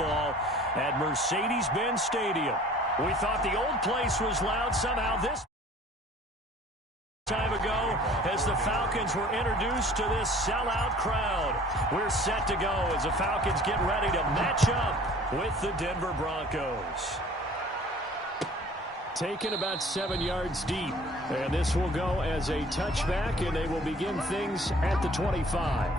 football at Mercedes-Benz Stadium. We thought the old place was loud. Somehow this time ago as the Falcons were introduced to this sellout crowd. We're set to go as the Falcons get ready to match up with the Denver Broncos. Taken about 7 yards deep. And this will go as a touchback, and they will begin things at the 25.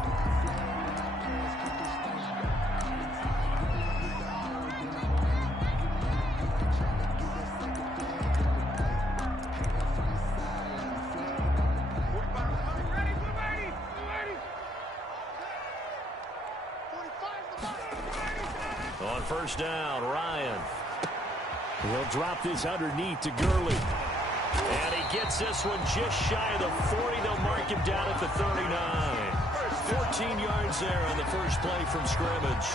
On first down, Ryan. He'll drop this underneath to Gurley. And he gets this one just shy of the 40. They'll mark him down at the 39. 14 yards there on the first play from scrimmage.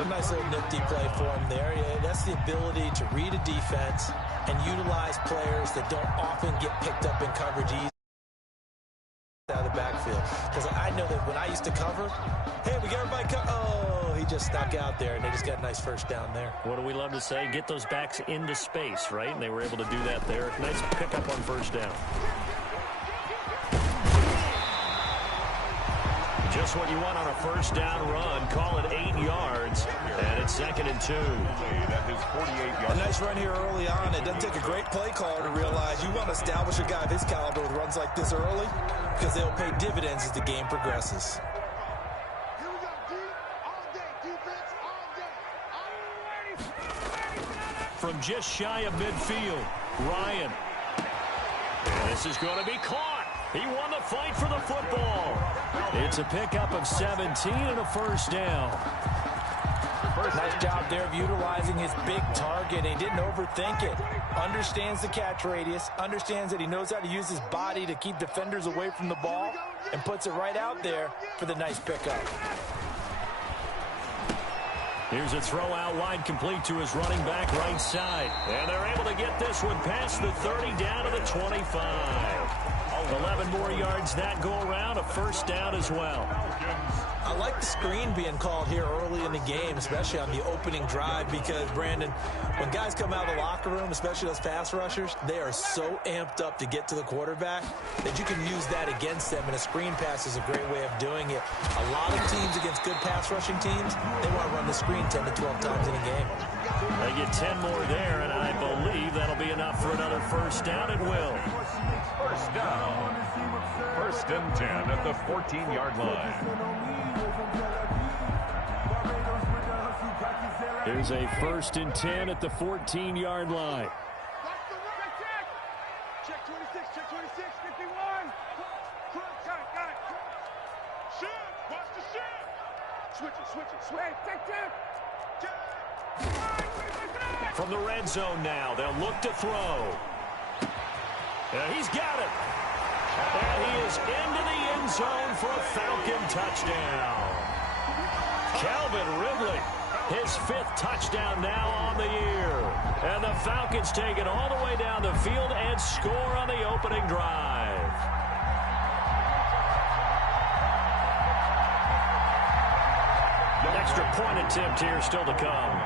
A nice little nifty play for him there. Yeah, that's the ability to read a defense and utilize players that don't often get picked up in coverage easy out of the backfield. Because I know that when I used to cover, hey, we got everybody he just snuck out there, and they just got a nice first down there. What do we love to say? Get those backs into space, right? And they were able to do that there. Nice pickup on first down. Just what you want on a first down run. Call it 8 yards, and it's 2nd and 2. That is 48 yards. A nice run here early on. It doesn't take a great play caller to realize you want to establish a guy of his caliber with runs like this early because they'll pay dividends as the game progresses. From just shy of midfield, Ryan. And this is going to be caught. He won the fight for the football. It's a pickup of 17 and a first down. Nice job there of utilizing his big target. He didn't overthink it. Understands the catch radius. Understands that he knows how to use his body to keep defenders away from the ball. And puts it right out there for the nice pickup. Here's a throw out wide, complete to his running back right side. And they're able to get this one past the 30 down to the 25. 11 more yards that go around, a first down as well. I like the screen being called here early in the game, especially on the opening drive, because, Brandon, when guys come out of the locker room, especially those pass rushers, they are so amped up to get to the quarterback that you can use that against them, and a screen pass is a great way of doing it. A lot of teams against good pass rushing teams, they want to run the screen 10 to 12 times in a game. They get 10 more there, and I believe that'll be enough for another first down. It will. First down. 1st and 10 at the 14-yard line. Here's a 1st and 10 at the 14-yard line. Check 26, check 26, 51. Got it. Shoot, watch the shoot. Switch it. Take. From the red zone now, they'll look to throw. He's got it. And he is into the end zone for a Falcon touchdown. Calvin Ridley, his 5th touchdown now on the year. And the Falcons take it all the way down the field and score on the opening drive. An extra point attempt here still to come.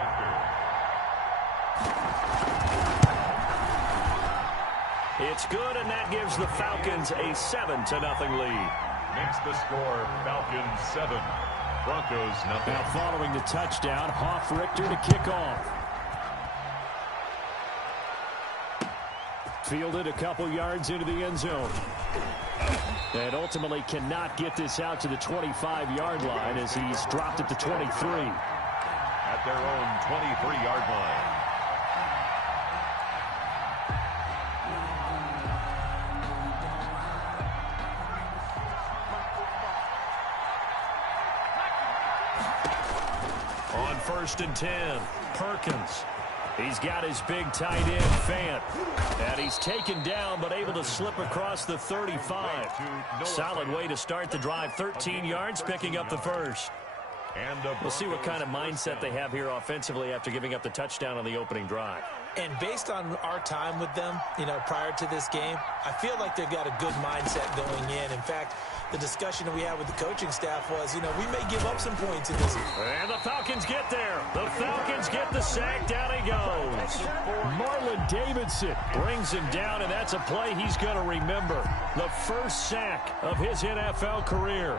It's good, and that gives the Falcons a 7-0 lead. Makes the score Falcons 7, Broncos 0. Now following the touchdown, Richter to kick off. Fielded a couple yards into the end zone. And ultimately cannot get this out to the 25-yard line as he's dropped at the 23. At their own 23-yard line. On 1st and 10, Perkins. He's got his big tight end, Fant. And he's taken down, but able to slip across the 35. Solid way to start the drive. 13 yards, picking up the first. We'll see what kind of mindset they have here offensively after giving up the touchdown on the opening drive. And based on our time with them, prior to this game, I feel like they've got a good mindset going in. In fact, the discussion that we had with the coaching staff was, you know, we may give up some points in this. And the Falcons get there. The Falcons get the sack. Down he goes. Marlon Davidson brings him down, and that's a play he's going to remember. The first sack of his NFL career.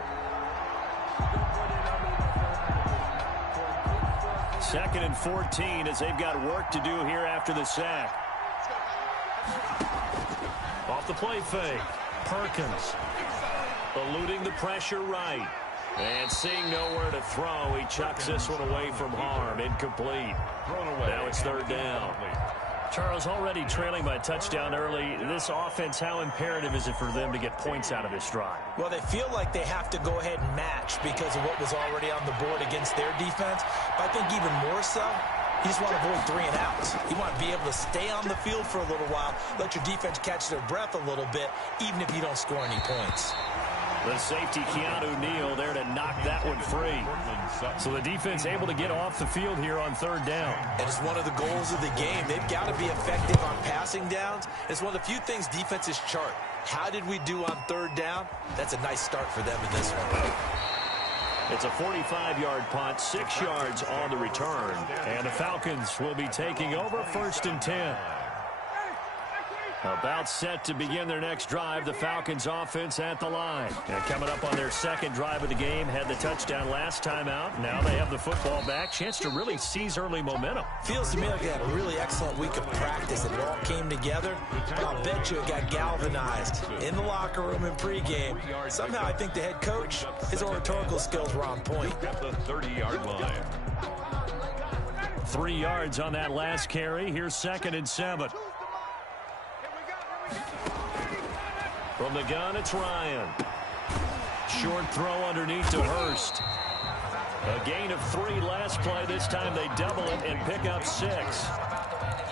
Second and 14 as they've got work to do here after the sack. Off the play fake. Perkins eluding the pressure right. And seeing nowhere to throw, he chucks this one away from harm. Incomplete. Now it's third down. Charles, already trailing by a touchdown early. This offense, how imperative is it for them to get points out of this drive? Well, they feel like they have to go ahead and match because of what was already on the board against their defense. But I think even more so, you just want to avoid 3 and outs. You want to be able to stay on the field for a little while, let your defense catch their breath a little bit, even if you don't score any points. The safety, Keanu Neal, there to knock that one free. So the defense able to get off the field here on third down. And it's one of the goals of the game. They've got to be effective on passing downs. It's one of the few things defenses chart. How did we do on third down? That's a nice start for them in this one. It's a 45-yard punt, 6 yards on the return. And the Falcons will be taking over first and 10. About set to begin their next drive, the Falcons offense at the line. And coming up on their second drive of the game, had the touchdown last time out. Now they have the football back. Chance to really seize early momentum. Feels to me like they had a really excellent week of practice, and it all came together. But I'll bet you it got galvanized in the locker room in pregame. Somehow I think the head coach, his oratorical skills were on point. At the 30-yard line. 3 yards on that last carry. Here's second and 7. From the gun, it's Ryan. Short throw underneath to Hurst. A gain of 3 last play. This time they double it and pick up 6.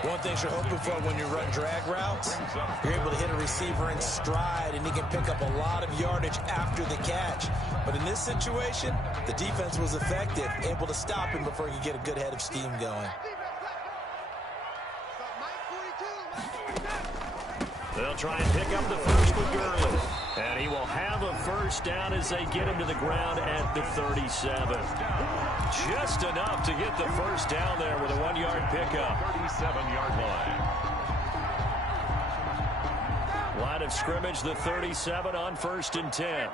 One thing you're hoping for when you run drag routes, you're able to hit a receiver in stride, and he can pick up a lot of yardage after the catch. But in this situation, the defense was effective, able to stop him before he could get a good head of steam going. They'll try and pick up the first with Gurley. And he will have a first down as they get him to the ground at the 37. Just enough to get the first down there with a 1-yard pickup. 37-yard line. Line of scrimmage, the 37 on first and 10.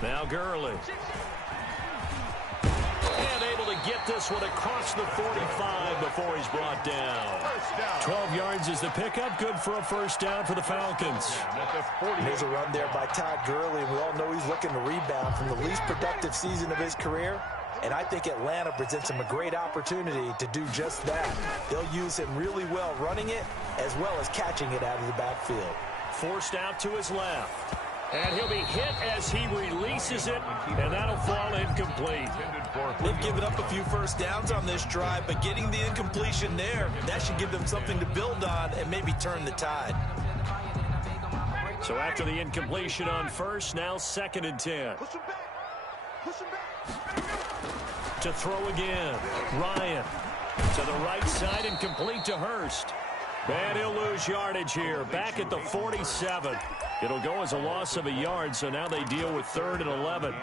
Now Gurley. And able to get this one across the 45 before he's brought down. 12 yards is the pickup. Good for a first down for the Falcons. There's a run there by Todd Gurley. We all know he's looking to rebound from the least productive season of his career. And I think Atlanta presents him a great opportunity to do just that. They'll use him really well running it as well as catching it out of the backfield. Forced out to his left. And he'll be hit as he releases it, and that'll fall incomplete. They've given up a few first downs on this drive, but getting the incompletion there, that should give them something to build on and maybe turn the tide. So after the incompletion on first, now second and 10. To throw again. Ryan to the right side and complete to Hurst. And he'll lose yardage here. Back at the 47. It'll go as a loss of a yard, so now they deal with 3rd and 11.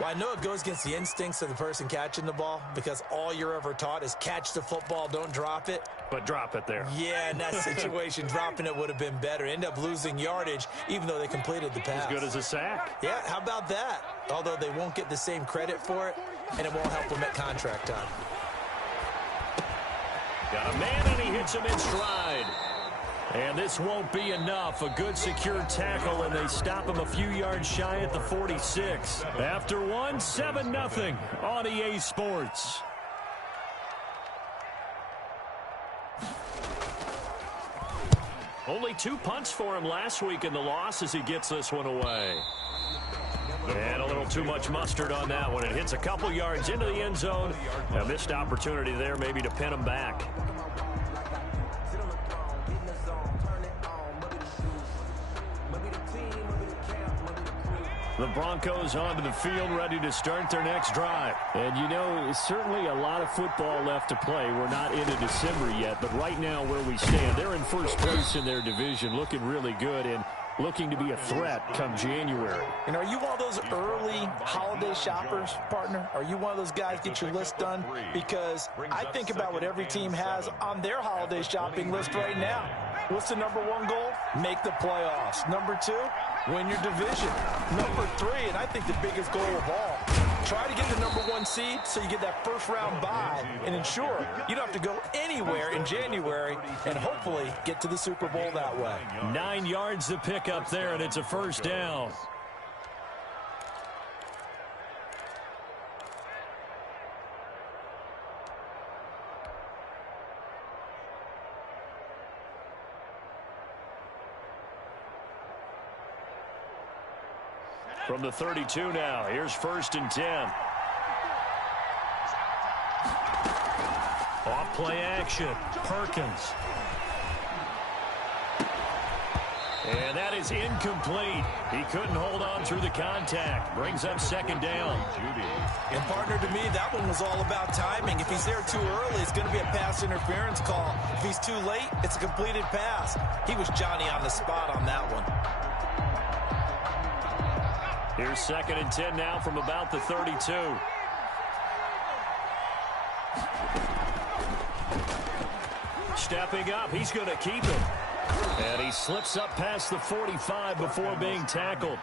Well, I know it goes against the instincts of the person catching the ball because all you're ever taught is catch the football, don't drop it. But drop it there. Yeah, in that situation, dropping it would have been better. End up losing yardage, even though they completed the pass. As good as a sack. Yeah, how about that? Although they won't get the same credit for it, and it won't help them at contract time. Got a man, and he hits him in stride. And this won't be enough. A good secure tackle, and they stop him a few yards shy at the 46. After one, 7-0 on EA Sports. Only 2 punts for him last week in the loss as he gets this one away. And a little too much mustard on that one. It hits a couple yards into the end zone. A missed opportunity there maybe to pin him back. The Broncos onto the field, ready to start their next drive. And, you know, certainly a lot of football left to play. We're not into December yet, but right now where we stand, they're in first place in their division, looking really good. And looking to be a threat come January. And are you one of those early holiday shoppers, partner? Are you one of those guys get your list done? Because I think about what every team has on their holiday shopping list right now. What's the number one goal? Make the playoffs. Number two, win your division. Number three, and I think the biggest goal of all, try to get the number one seed so you get that first round bye and ensure you don't have to go anywhere in January and hopefully get to the Super Bowl that way. 9 yards to pick up there, and it's a first down. From the 32 now, here's 1st and 10. Off play action, Perkins. And that is incomplete. He couldn't hold on through the contact. Brings up 2nd down. And partner, to me, that one was all about timing. If he's there too early, it's going to be a pass interference call. If he's too late, it's a completed pass. He was Johnny on the spot on that one. Here's 2nd and 10 now from about the 32. Stepping up, he's going to keep it. And he slips up past the 45 before being tackled.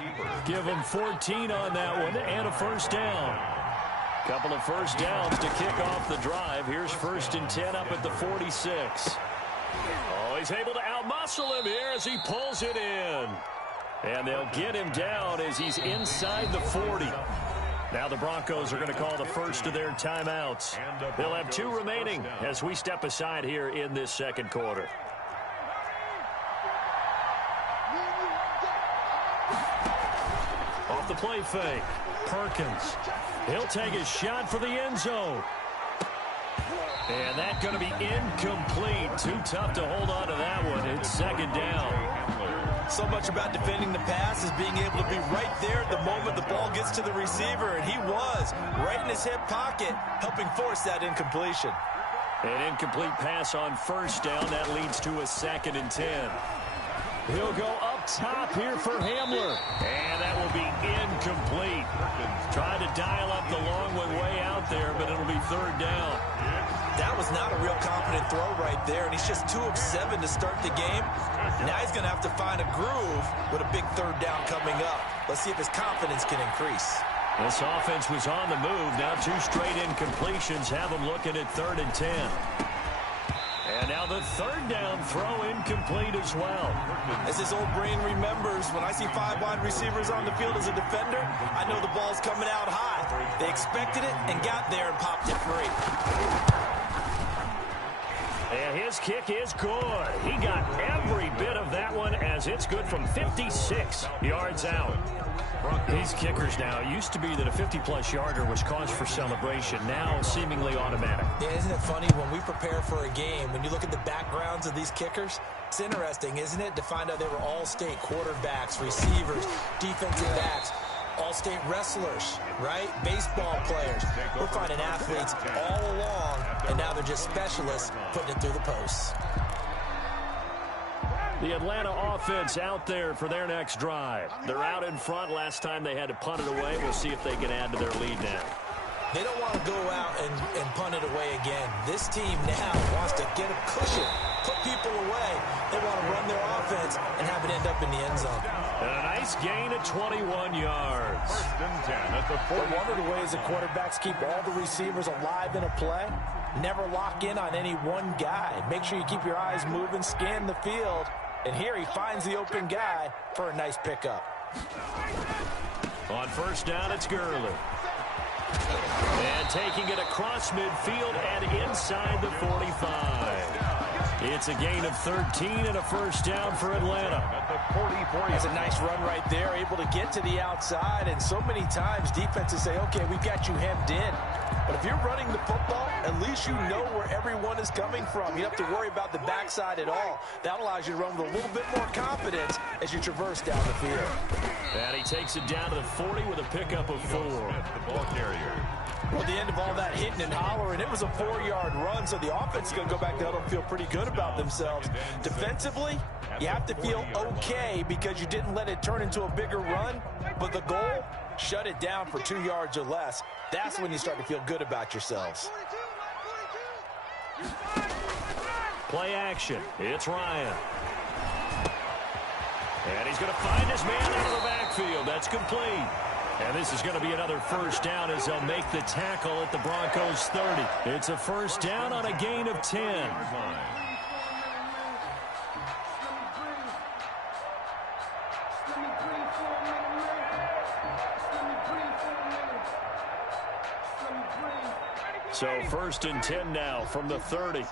Give him 14 on that one and a first down. Couple of first downs to kick off the drive. Here's 1st and 10 up at the 46. Oh, he's able to outmuscle him here as he pulls it in. And they'll get him down as he's inside the 40. Now the Broncos are going to call the first of their timeouts. They'll have 2 remaining as we step aside here in this 2nd quarter. Off the play fake, Perkins. He'll take his shot for the end zone. And that's going to be incomplete. Too tough to hold on to that one. It's 2nd down. So much about defending the pass is being able to be right there at the moment the ball gets to the receiver, and he was right in his hip pocket, helping force that incompletion. An incomplete pass on 1st down. That leads to a 2nd and 10. He'll go up top here for Hamler. And that will be incomplete. Tried to dial up the long one way out there, but it'll be 3rd down. That was not a real confident throw right there, and he's just 2 of 7 to start the game. Now he's going to have to find a groove with a big 3rd down coming up. Let's see if his confidence can increase. This offense was on the move. Now 2 straight incompletions have him looking at 3rd and 10. And now the 3rd down throw incomplete as well. As his old brain remembers, when I see 5 wide receivers on the field as a defender, I know the ball's coming out high. They expected it and got there and popped it free. And his kick is good. He got every bit of that one as it's good from 56 yards out. These kickers now, it used to be that a 50-plus yarder was cause for celebration. Now seemingly automatic. Yeah, isn't it funny when we prepare for a game, when you look at the backgrounds of these kickers, it's interesting, isn't it, to find out they were all-state quarterbacks, receivers, defensive backs, all-state wrestlers, right? Baseball players. We're finding athletes all along, and now they're just specialists putting it through the posts. The Atlanta offense out there for their next drive. They're out in front. Last time they had to punt it away. We'll see if they can add to their lead now. They don't want to go out and punt it away again. This team now wants to get a cushion, put people away. They want to run their offense and have it end up in the end zone. And a nice gain of 21 yards. 1st and 10 at the 40. But one of the ways the quarterbacks keep all the receivers alive in a play, never lock in on any one guy. Make sure you keep your eyes moving, scan the field. And here he finds the open guy for a nice pickup. On 1st down, it's Gurley. And taking it across midfield and inside the 45. It's a gain of 13 and a 1st down for Atlanta. That's a nice run right there, able to get to the outside. And so many times defenses say, okay, we've got you hemmed in. But if you're running the football, at least you know where everyone is coming from. You don't have to worry about the backside at all. That allows you to run with a little bit more confidence as you traverse down the field. And he takes it down to the 40 with a pickup of 4. The ball carrier. Well, at the end of all that hitting and hollering, it was a 4-yard run, so the offense is going to go back to huddle and feel pretty good about themselves. Defensively, You have to feel okay because you didn't let it turn into a bigger run, but the goal, shut it down for 2 yards or less. That's when you start to feel good about yourselves. Play action. It's Ryan. And he's going to find his man out of the backfield. That's complete. And this is going to be another first down as they'll make the tackle at the Broncos 30. It's a first down on a gain of 10. So first and 10 now from the 30.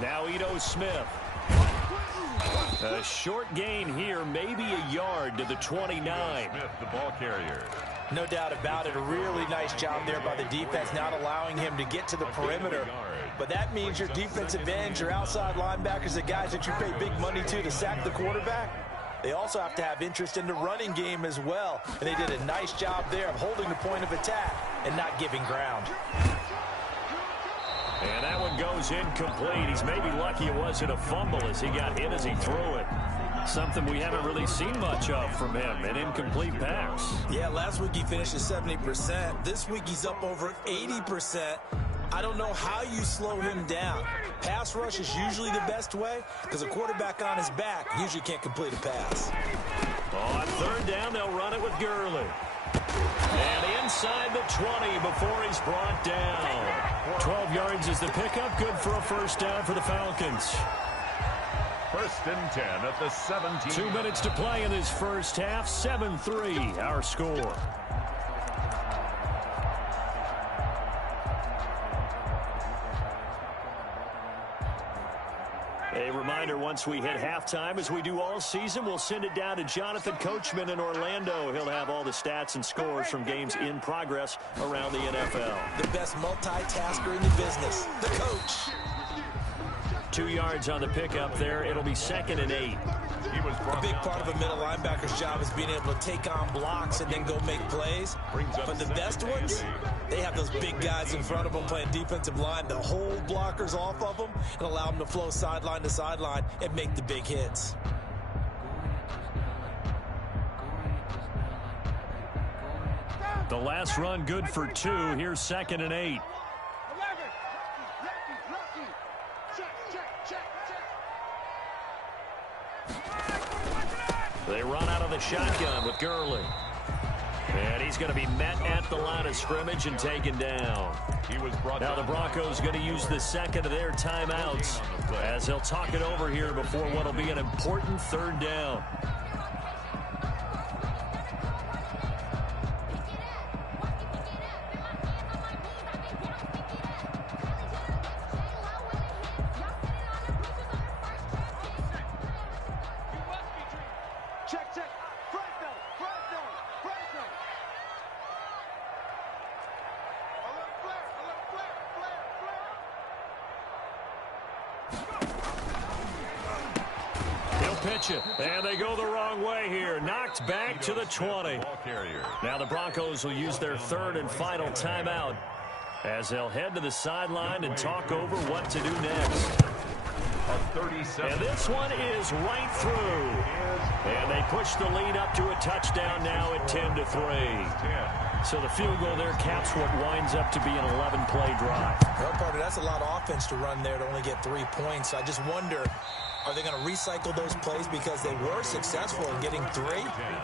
Now Ito Smith. A short gain here, maybe a yard to the 29. Smith, the ball carrier. No doubt about it. A really nice job there by the defense, not allowing him to get to the perimeter. But that means your defensive ends, your outside linebackers, the guys that you pay big money to sack the quarterback, they also have to have interest in the running game as well. And they did a nice job there of holding the point of attack and not giving ground. And that one goes incomplete. He's maybe lucky it wasn't a fumble as he got hit as he threw it. Something we haven't really seen much of from him, an incomplete pass. Yeah, last week he finished at 70%. This week he's up over 80%. I don't know how you slow him down. Pass rush is usually the best way because a quarterback on his back usually can't complete a pass. On third down, they'll run it with Gurley. And inside the 20 before he's brought down. 12 yards is the pickup. Good for a first down for the Falcons. First and 10 at the 17. 2 minutes to play in this first half. 7-3 our score. A reminder, once we hit halftime, as we do all season, we'll send it down to Jonathan Coachman in Orlando. He'll have all the stats and scores from games in progress around the NFL. The best multitasker in the business, the coach. 2 yards on the pickup there. It'll be 2nd and 8. A big part of a middle linebacker's job is being able to take on blocks and then go make plays. But the best ones, they have those big guys in front of them playing defensive line that hold blockers off of them and allow them to flow sideline to sideline and make the big hits. The last run good for 2. Here's 2nd and 8. They run out of the shotgun with Gurley. And he's going to be met at the line of scrimmage and taken down. Now the Broncos going to use the second of their timeouts as they'll talk it over here before what will be an important third down. Pitch it, and they go the wrong way here. Knocked back to the 20. Now the Broncos will use their third and final timeout as they'll head to the sideline and talk over what to do next. And this one is right through. And they push the lead up to a touchdown now at 10-3. So the field goal there caps what winds up to be an 11-play drive. Well, partner, that's a lot of offense to run there to only get 3 points. I just wonder, are they going to recycle those plays because they were successful in getting 3?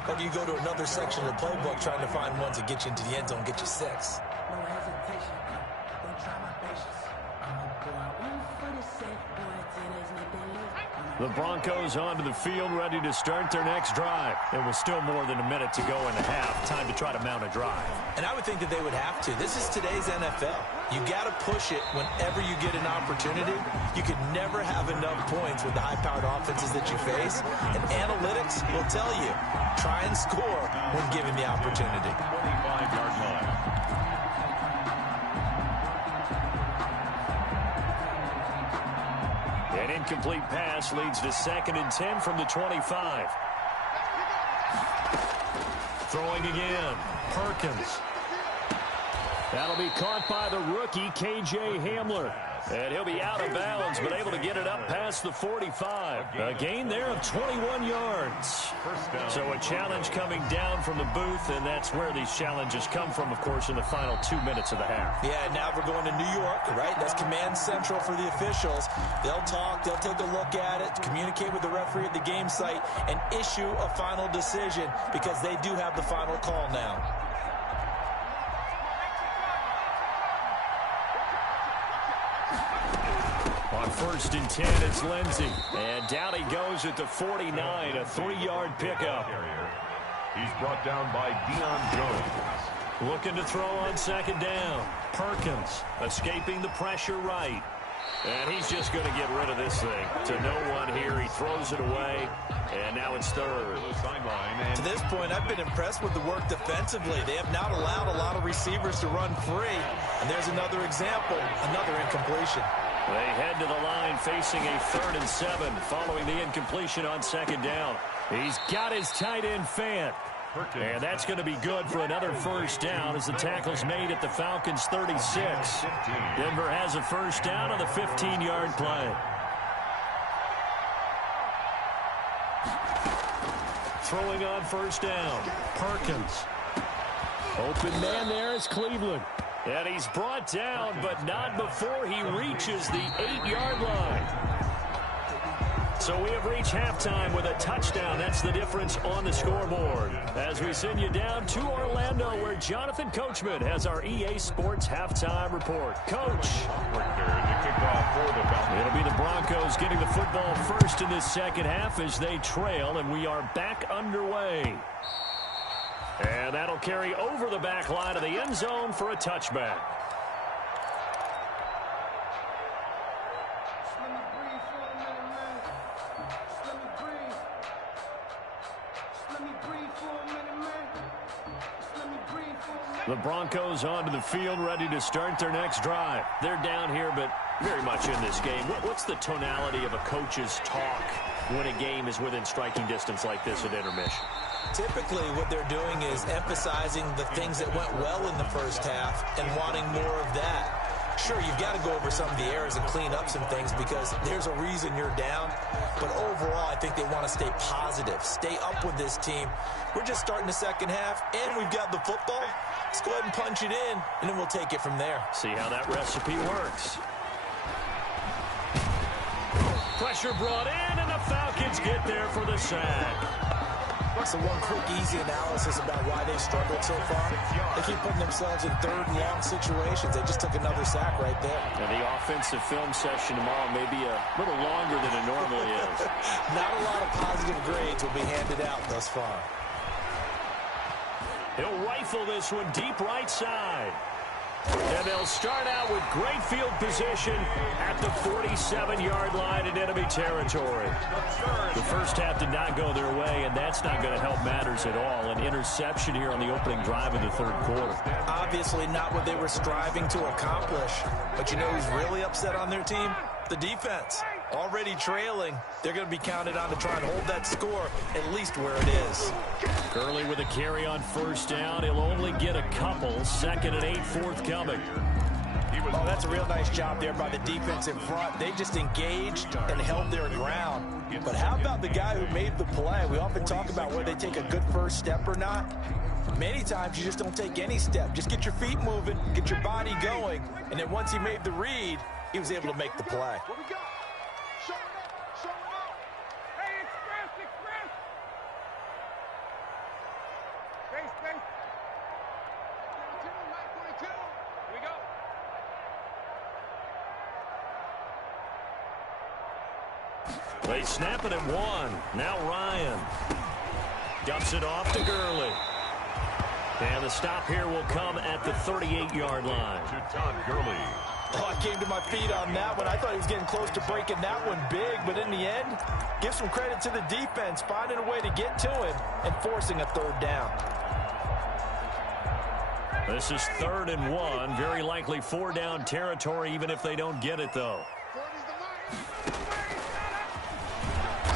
Or do you go to another section of the playbook trying to find ones that get you into the end zone, get you 6? The Broncos onto the field, ready to start their next drive. There was still more than a minute to go in the half. Time to try to mount a drive. And I would think that they would have to. This is today's NFL. You got to push it whenever you get an opportunity. You could never have enough points with the high-powered offenses that you face. And analytics will tell you, try and score when given the opportunity. 25-yard line. An incomplete pass leads to 2nd and 10 from the 25. Throwing again. Perkins. That'll be caught by the rookie, K.J. Hamler. And he'll be out of bounds, but able to get it up past the 45. A gain there of 21 yards. So a challenge coming down from the booth, and that's where these challenges come from, of course, in the final 2 minutes of the half. Yeah, now we're going to New York, right? That's command central for the officials. They'll talk, they'll take a look at it, communicate with the referee at the game site, and issue a final decision because they do have the final call now. On 1st and 10, it's Lindsey. And down he goes at the 49, a 3-yard pickup. He's brought down by Deion Jones. Looking to throw on 2nd down. Perkins escaping the pressure right. And he's just going to get rid of this thing. To no one here, he throws it away. And now it's 3rd. To this point, I've been impressed with the work defensively. They have not allowed a lot of receivers to run free. And there's another example, another incompletion. They head to the line facing a 3rd and 7 following the incompletion on 2nd down. He's got his tight end Fant. And that's going to be good for another 1st down as the tackle's made at the Falcons' 36. Denver has a 1st down on the 15-yard play. Throwing on 1st down. Perkins. Open man there is Cleveland. And he's brought down, but not before he reaches the 8-yard line. So we have reached halftime with a touchdown. That's the difference on the scoreboard. As we send you down to Orlando, where Jonathan Coachman has our EA Sports halftime report. Coach. It'll be the Broncos getting the football first in this second half as they trail, and we are back underway. And that'll carry over the back line of the end zone for a touchback. The Broncos onto the field, ready to start their next drive. They're down here, but very much in this game. What's the tonality of a coach's talk when a game is within striking distance like this at intermission? Typically, what they're doing is emphasizing the things that went well in the first half and wanting more of that. Sure, you've got to go over some of the errors and clean up some things because there's a reason you're down. But overall, I think they want to stay positive, stay up with this team. We're just starting the second half, and we've got the football. Let's go ahead and punch it in, and then we'll take it from there. See how that recipe works. Pressure brought in, and the Falcons get there for the sack. So one quick, easy analysis about why they've struggled so far. They keep putting themselves in 3rd and long situations. They just took another sack right there. And the offensive film session tomorrow may be a little longer than it normally is. Not a lot of positive grades will be handed out thus far. He'll rifle this one deep right side. And they'll start out with great field position at the 47-yard line in enemy territory. The first half did not go their way, and that's not going to help matters at all. An interception here on the opening drive of the 3rd quarter. Obviously not what they were striving to accomplish. But you know who's really upset on their team? The defense. Already trailing. They're going to be counted on to try and hold that score at least where it is. Gurley with a carry on 1st down. He'll only get a couple. 2nd and 8 forthcoming. Oh, that's a real nice job there by the defense in front. They just engaged and held their ground. But how about the guy who made the play? We often talk about whether they take a good first step or not. Many times you just don't take any step. Just get your feet moving, get your body going, and then once he made the read, he was able to make the play. What we got? Show it up. Show it up. Hey, express. Space. 22, 22. Here we go. They snap it at 1. Now Ryan dumps it off to Gurley. And the stop here will come at the 38-yard line. Gurley. Oh, I came to my feet on that one. I thought he was getting close to breaking that one big, but in the end, give some credit to the defense, finding a way to get to him and forcing a 3rd down. This is 3rd and 1. Very likely 4-down territory, even if they don't get it, though.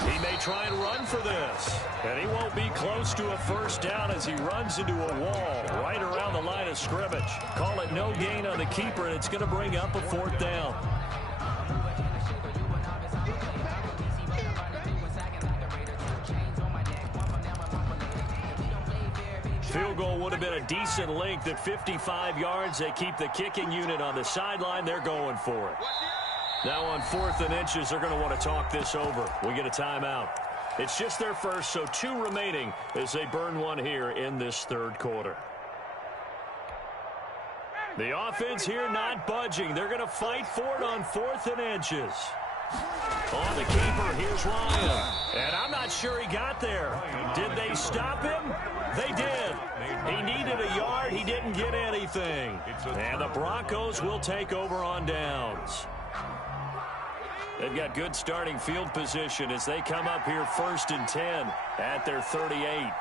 He may try and run for this. And he won't be close to a 1st down as he runs into a wall right around the line of scrimmage. Call it no gain on the keeper, and it's going to bring up a 4th down. would have been a decent length at 55 yards. They keep the kicking unit on the sideline. They're going for it. Now on 4th and inches, they're going to want to talk this over. We get a timeout. It's just their first, so 2 remaining as they burn one here in this 3rd quarter. The offense here not budging. They're going to fight for it on 4th and inches. On the keeper, here's Ryan. And I'm not sure he got there. Did they stop him? They did. He needed a yard. He didn't get anything. And the Broncos will take over on downs. They've got good starting field position as they come up here 1st and 10 at their 38.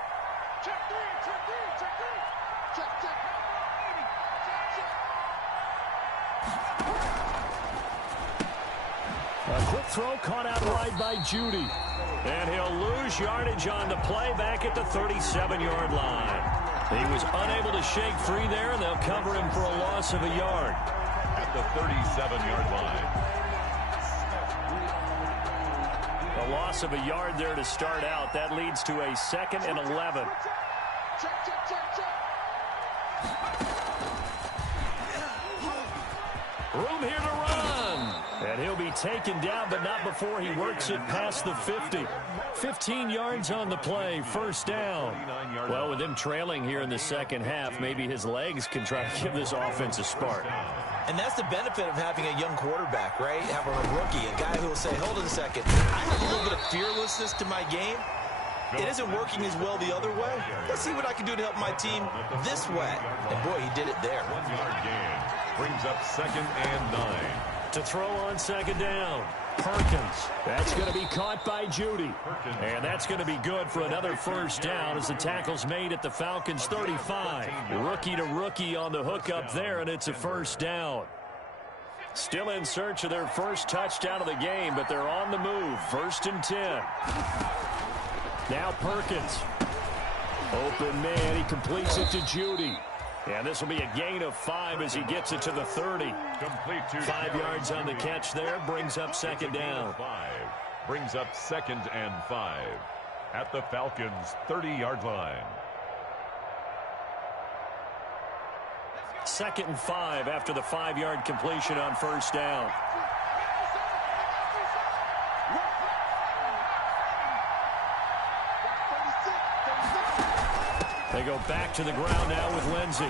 A quick throw caught out wide by Judy. And he'll lose yardage on the play back at the 37-yard line. He was unable to shake free there, and they'll cover him for a loss of a yard. At the 37-yard line. A loss of a yard there to start out. That leads to a 2nd and 11. Room here to run. And he'll be taken down, but not before he works it past the 50. 15 yards on the play, 1st down. Well, with him trailing here in the 2nd half, maybe his legs can try to give this offense a spark. And that's the benefit of having a young quarterback, right? Having a rookie, a guy who will say, hold on a second, I have a little bit of fearlessness to my game. It isn't working as well the other way. Let's see what I can do to help my team this way. And boy, he did it there. 1-yard gain. Brings up 2nd and 9. To throw on 2nd down. Perkins. That's going to be caught by Judy. And that's going to be good for another 1st down as the tackle's made at the Falcons' 35. Rookie to rookie on the hook up there, and it's a 1st down. Still in search of their first touchdown of the game, but they're on the move. 1st and 10. Now Perkins. Open man. He completes it to Judy. And this will be a gain of 5 as he gets it to the 30. Complete to 5 yards on the catch there. Brings up 2nd down. 5. Brings up 2nd and 5. At the Falcons' 30-yard line. 2nd and 5 after the 5-yard completion on 1st down. They go back to the ground now with Lindsey.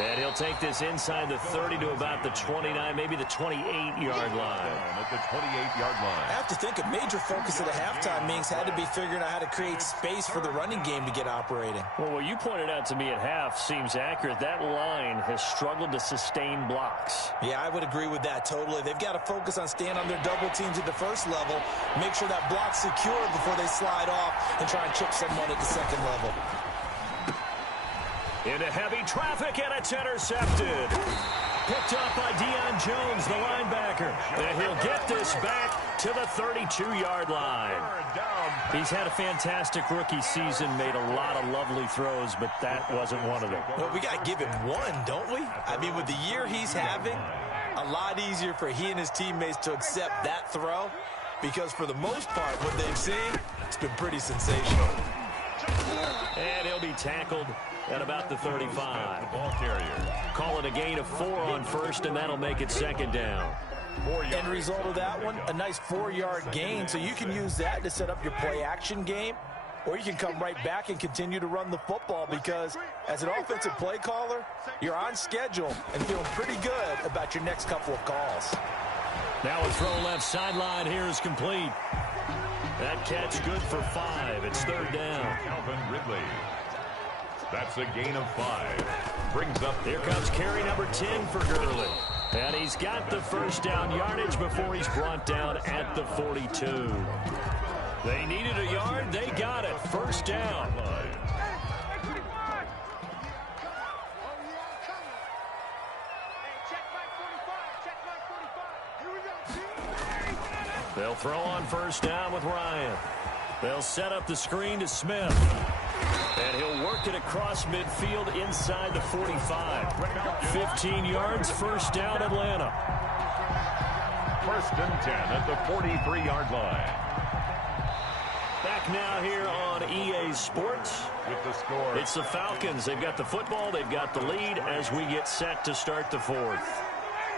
And he'll take this inside the 30 to about the 29, maybe the 28-yard line. At the 28-yard line. I have to think a major focus of the halftime meetings had to be figuring out how to create space for the running game to get operating. Well, what you pointed out to me at half seems accurate. That line has struggled to sustain blocks. Yeah, I would agree with that totally. They've got to focus on staying on their double teams at the 1st level, make sure that block's secure before they slide off and try and chip someone at the 2nd level. Into heavy traffic, and it's intercepted. Picked up by Deion Jones, the linebacker. And he'll get this back to the 32-yard line. He's had a fantastic rookie season, made a lot of lovely throws, but that wasn't one of them. Well, we got to give him one, don't we? I mean, with the year he's having, a lot easier for he and his teammates to accept that throw, because for the most part, what they've seen, it's been pretty sensational. And he'll be tackled at about the 35. The ball carrier. Call it a gain of 4 on 1st, and that'll make it 2nd down. End result of that one, a nice 4-yard gain, so you can use that to set up your play-action game, or you can come right back and continue to run the football, because as an offensive play caller, you're on schedule and feeling pretty good about your next couple of calls. Now a throw left sideline here is complete. That catch good for 5. It's 3rd down. Calvin Ridley. That's a gain of 5. Brings up. Here comes carry number 10 for Gurley. And he's got the 1st down yardage before he's brought down at the 42. They needed a yard. They got it. 1st down. They'll throw on 1st down with Ryan. They'll set up the screen to Smith. And he'll work it across midfield inside the 45. 15 yards, 1st down, Atlanta. 1st and 10 at the 43-yard line. Back now here on EA Sports. With the score. It's the Falcons. They've got the football. They've got the lead as we get set to start the fourth.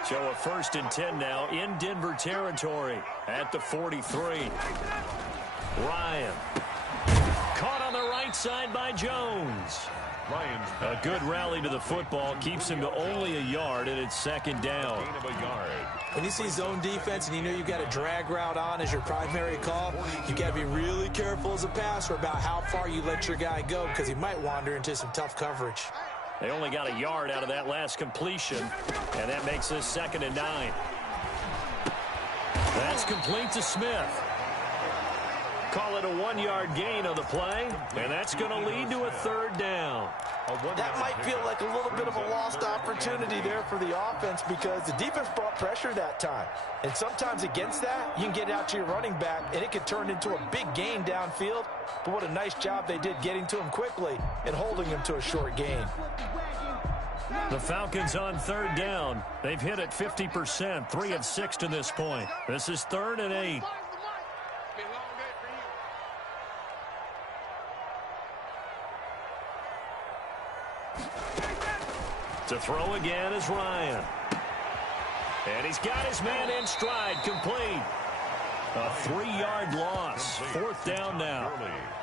So a 1st and 10 now in Denver territory at the 43. Ryan. Caught on the right side by Jones. Ryan's A good rally to the football keeps him to only a yard, and it's 2nd down. gain of a yard. When you see zone defense and you know you've got a drag route on as your primary call, you've got to be really careful as a passer about how far you let your guy go because he might wander into some tough coverage. They only got a yard out of that last completion, and that makes this 2nd and 9. That's complete to Smith. Call it a 1-yard gain on the play, and that's going to lead to a 3rd down. That might feel like a little bit of a lost opportunity there for the offense because the defense brought pressure that time. And sometimes against that, you can get out to your running back, and it could turn into a big gain downfield. But what a nice job they did getting to him quickly and holding him to a short gain. The Falcons on 3rd down. They've hit it 50%, 3 of 6 to this point. This is 3rd and 8. To throw again is Ryan. And he's got his man in stride, complete. A 3-yard loss. 4th down now.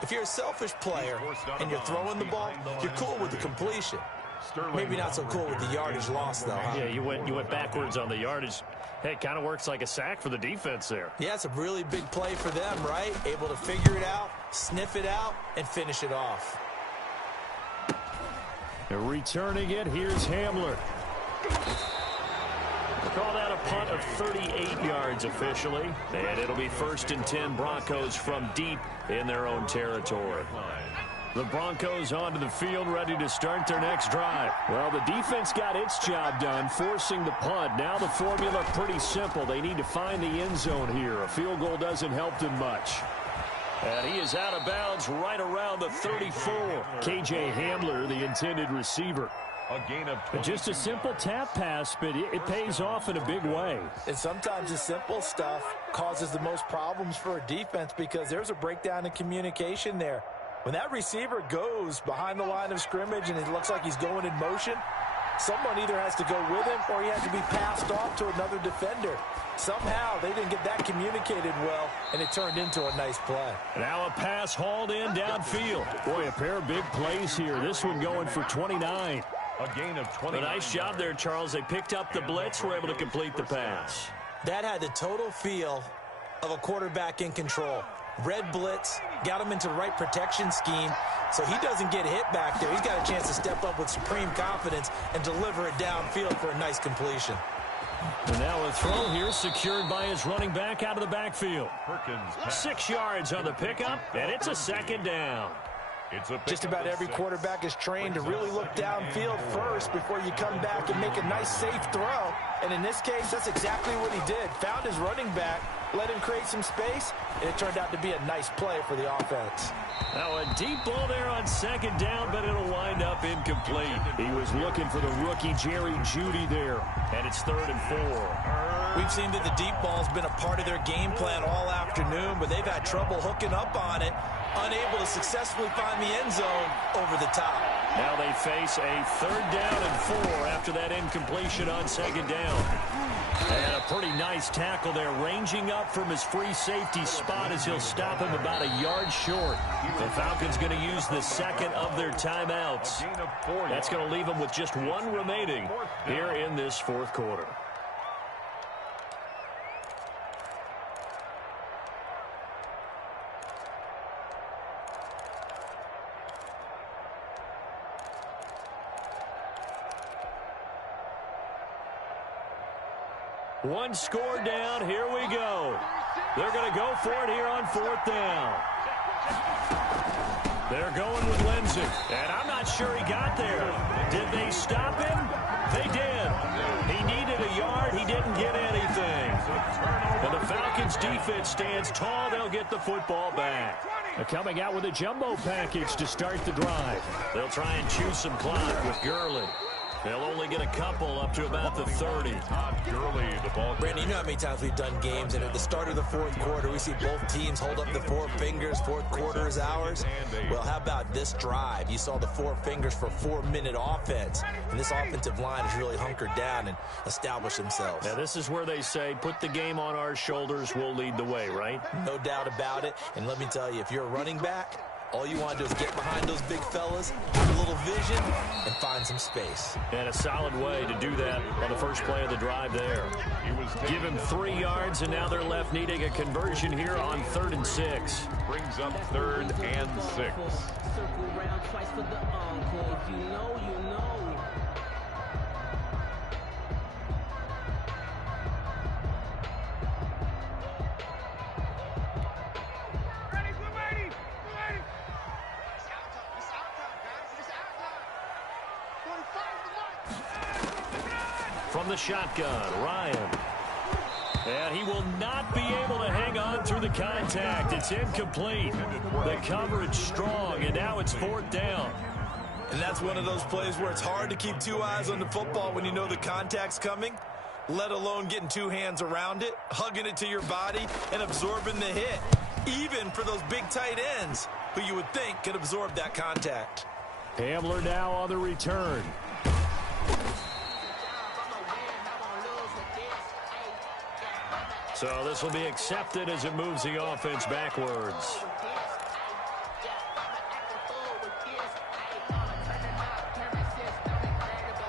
If you're a selfish player and you're throwing the ball, you're cool with the completion. Maybe not so cool with the yardage loss, though, huh? Yeah, you went backwards on the yardage. Hey, it kind of works like a sack for the defense there. Yeah, it's a really big play for them, right? Able to figure it out, sniff it out, and finish it off. They're returning it. Here's Hamler. Call that a punt of 38 yards officially. And it'll be 1st and 10 Broncos from deep in their own territory. The Broncos onto the field ready to start their next drive. Well, the defense got its job done, forcing the punt. Now the formula pretty simple. They need to find the end zone here. A field goal doesn't help them much. And he is out of bounds right around the 34. K.J. Hamler, the intended receiver. A gain of 20. Just a simple tap pass, but it pays off in a big way. And sometimes the simple stuff causes the most problems for a defense because there's a breakdown in communication there. When that receiver goes behind the line of scrimmage and it looks like he's going in motion, someone either has to go with him or he has to be passed off to another defender. Somehow they didn't get that communicated well, and it turned into a nice play. Now a pass hauled in downfield. Boy, a pair of big plays here. This one going for 29. A gain of 20. A nice job there, Charles. They picked up the blitz, were able to complete the pass. That had the total feel of a quarterback in control. Red blitz, got him into the right protection scheme, so he doesn't get hit back there. He's got a chance to step up with supreme confidence and deliver it downfield for a nice completion. And now a throw here secured by his running back out of the backfield. Perkins 6 yards on the pickup, and it's a 2nd down. It's a Just about every quarterback is trained to really look downfield first before you come back and make a nice, safe throw. And in this case, that's exactly what he did. Found his running back, let him create some space, and it turned out to be a nice play for the offense. Now a deep ball there on 2nd down, but it'll wind up incomplete. He was looking for the rookie Jerry Jeudy there, and it's 3rd and 4. We've seen that the deep ball's been a part of their game plan all afternoon, but they've had trouble hooking up on it, unable to successfully find the end zone over the top. Now they face a 3rd down and 4 after that incompletion on 2nd down. And a pretty nice tackle there, ranging up from his free safety spot as he'll stop him about a yard short. The Falcons going to use the 2nd of their timeouts. That's going to leave them with just 1 remaining here in this 4th quarter. One score down. Here we go. They're going to go for it here on 4th down. They're going with Lindsey. And I'm not sure he got there. Did they stop him? They did. He needed a yard. He didn't get anything. And the Falcons defense stands tall. They'll get the football back. They're coming out with a jumbo package to start the drive. They'll try and choose some clock with Gurley. They'll only get a couple up to about the 30. Brandon, you know how many times we've done games, and at the start of the fourth quarter, we see both teams hold up the four fingers. Fourth quarter is ours. Well, how about this drive? You saw the four fingers for 4-minute offense, and this offensive line has really hunkered down and established themselves. Now, this is where they say, put the game on our shoulders, we'll lead the way, right? No doubt about it. And let me tell you, if you're a running back, all you want to do is get behind those big fellas, have a little vision, and find some space. And a solid way to do that on the first play of the drive there. Give him 3 yards, and now they're left needing a conversion here on 3rd and 6. Brings up 3rd and 6. Circle around twice for the encore. If you know, you know. From the shotgun, Ryan. And he will not be able to hang on through the contact. It's incomplete. The coverage strong, and now it's 4th down. And that's one of those plays where it's hard to keep 2 eyes on the football when you know the contact's coming, let alone getting 2 hands around it, hugging it to your body, and absorbing the hit, even for those big tight ends who you would think could absorb that contact. Hamler now on the return. So this will be accepted as it moves the offense backwards.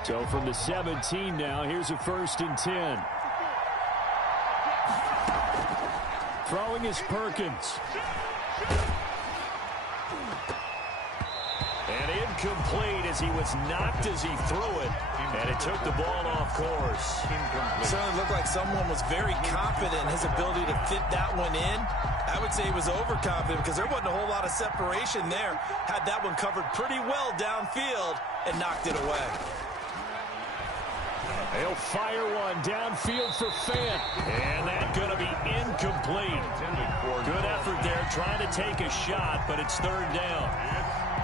So from the 17 now, here's a 1st and 10. Throwing is Perkins. And incomplete as he was knocked as he threw it. And it took the ball off course. It certainly looked like someone was very confident in his ability to fit that one in. I would say he was overconfident because there wasn't a whole lot of separation there. Had that one covered pretty well downfield and knocked it away. He'll fire one downfield for Fant. And that's going to be incomplete. Good effort there trying to take a shot, but it's 3rd down.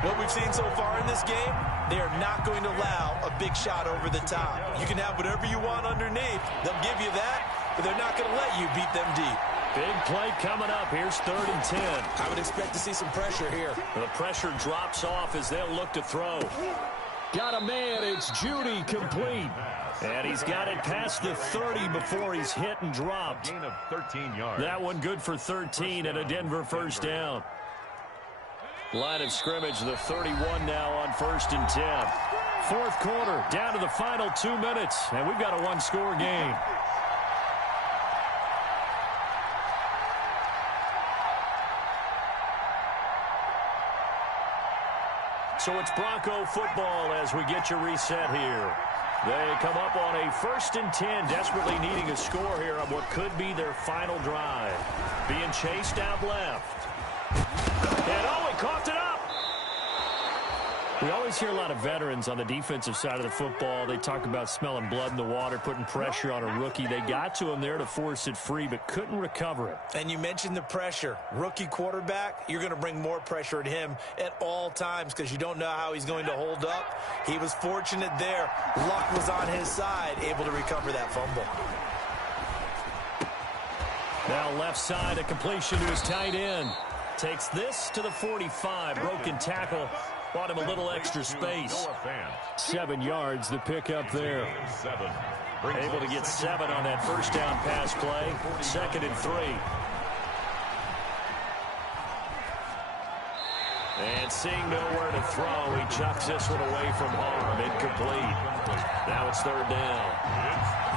What we've seen so far in this game, they are not going to allow a big shot over the top. You can have whatever you want underneath. They'll give you that, but they're not going to let you beat them deep. Big play coming up. Here's 3rd and 10. I would expect to see some pressure here. The pressure drops off as they'll look to throw. Got a man. It's Judy complete. And he's got it past the 30 before he's hit and dropped. Gain of 13 yards. That one good for 13 and a Denver 1st down. Line of scrimmage, the 31 now on 1st and 10. 4th quarter, down to the final 2 minutes, and we've got a 1-score game. So it's Bronco football as we get you reset here. They come up on a 1st and 10, desperately needing a score here on what could be their final drive. Being chased out left. And oh, he coughed it up. We always hear a lot of veterans on the defensive side of the football. They talk about smelling blood in the water, putting pressure on a rookie. They got to him there to force it free, but couldn't recover it. And you mentioned the pressure. Rookie quarterback, you're going to bring more pressure at him at all times because you don't know how he's going to hold up. He was fortunate there. Luck was on his side, able to recover that fumble. Now left side, a completion to his tight end. Takes this to the 45. Broken tackle. Bought him a little extra space. 7 yards, the pickup there. Able to get 7 on that 1st down pass play. 2nd and 3. And seeing nowhere to throw, he chucks this one away from harm. Incomplete. Now it's 3rd down.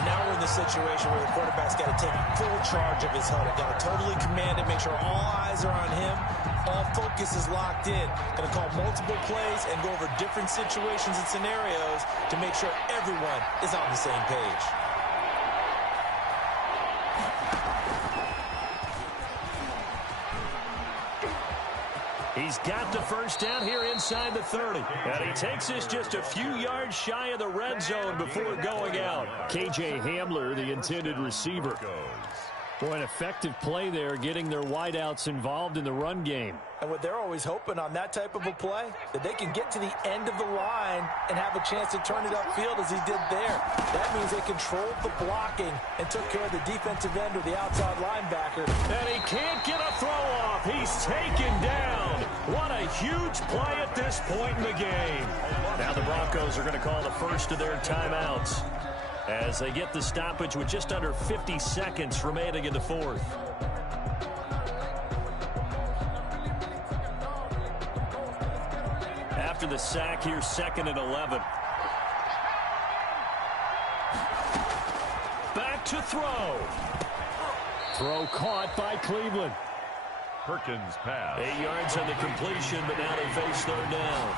Now we're in the situation where the quarterback's got to take full charge of his huddle. Got to totally command it, make sure all eyes are on him. All focus is locked in. Going to call multiple plays and go over different situations and scenarios to make sure everyone is on the same page. He's got the 1st down here inside the 30. And he takes this just a few yards shy of the red zone before going out. KJ Hamler, the intended receiver. Boy, an effective play there, getting their wideouts involved in the run game. And what they're always hoping on that type of a play, that they can get to the end of the line and have a chance to turn it upfield as he did there. That means they controlled the blocking and took care of the defensive end or the outside linebacker. And he can't get a throw off. He's taken down. What a huge play at this point in the game. Now the Broncos are going to call the first of their timeouts as they get the stoppage with just under 50 seconds remaining in the fourth. After the sack, here's 2nd and 11. Back to throw. Throw caught by Cleveland. Perkins pass. 8 yards on the completion, but now they face 3rd down.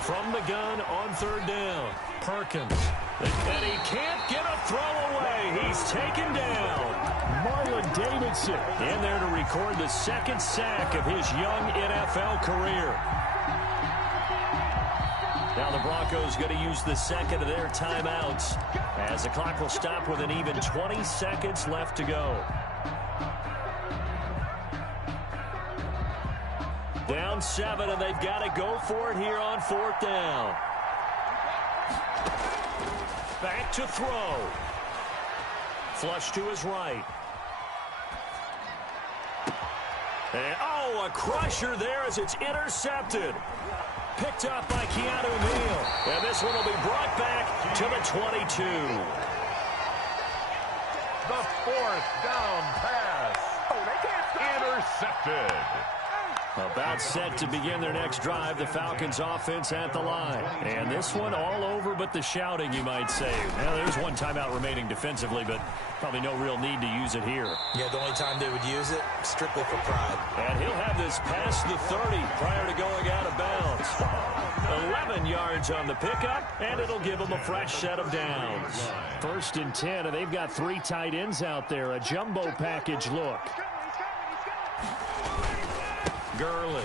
From the gun on 3rd down, Perkins. And he can't get a throw away. He's taken down. Marlon Davidson in there to record the 2nd sack of his young NFL career. Now the Broncos going to use the 2nd of their timeouts as the clock will stop with an even 20 seconds left to go. Down 7, and they've got to go for it here on 4th down. Back to throw. Flush to his right. And, oh, a crusher there as it's intercepted. Picked up by Keanu Neal. And this one will be brought back to the 22. The 4th down pass. Intercepted. About set to begin their next drive, the Falcons offense at the line. And this one all over but the shouting, you might say. Now, there's one timeout remaining defensively, but probably no real need to use it here. Yeah, the only time they would use it, strictly for pride. And he'll have this past the 30 prior to going out of bounds. 11 yards on the pickup, and it'll give them a fresh set of downs. 1st and 10, and they've got 3 tight ends out there. A jumbo package look. Gurley.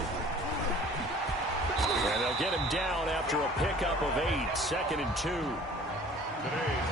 And they'll get him down after a pickup of 8. 2nd and 2. Today's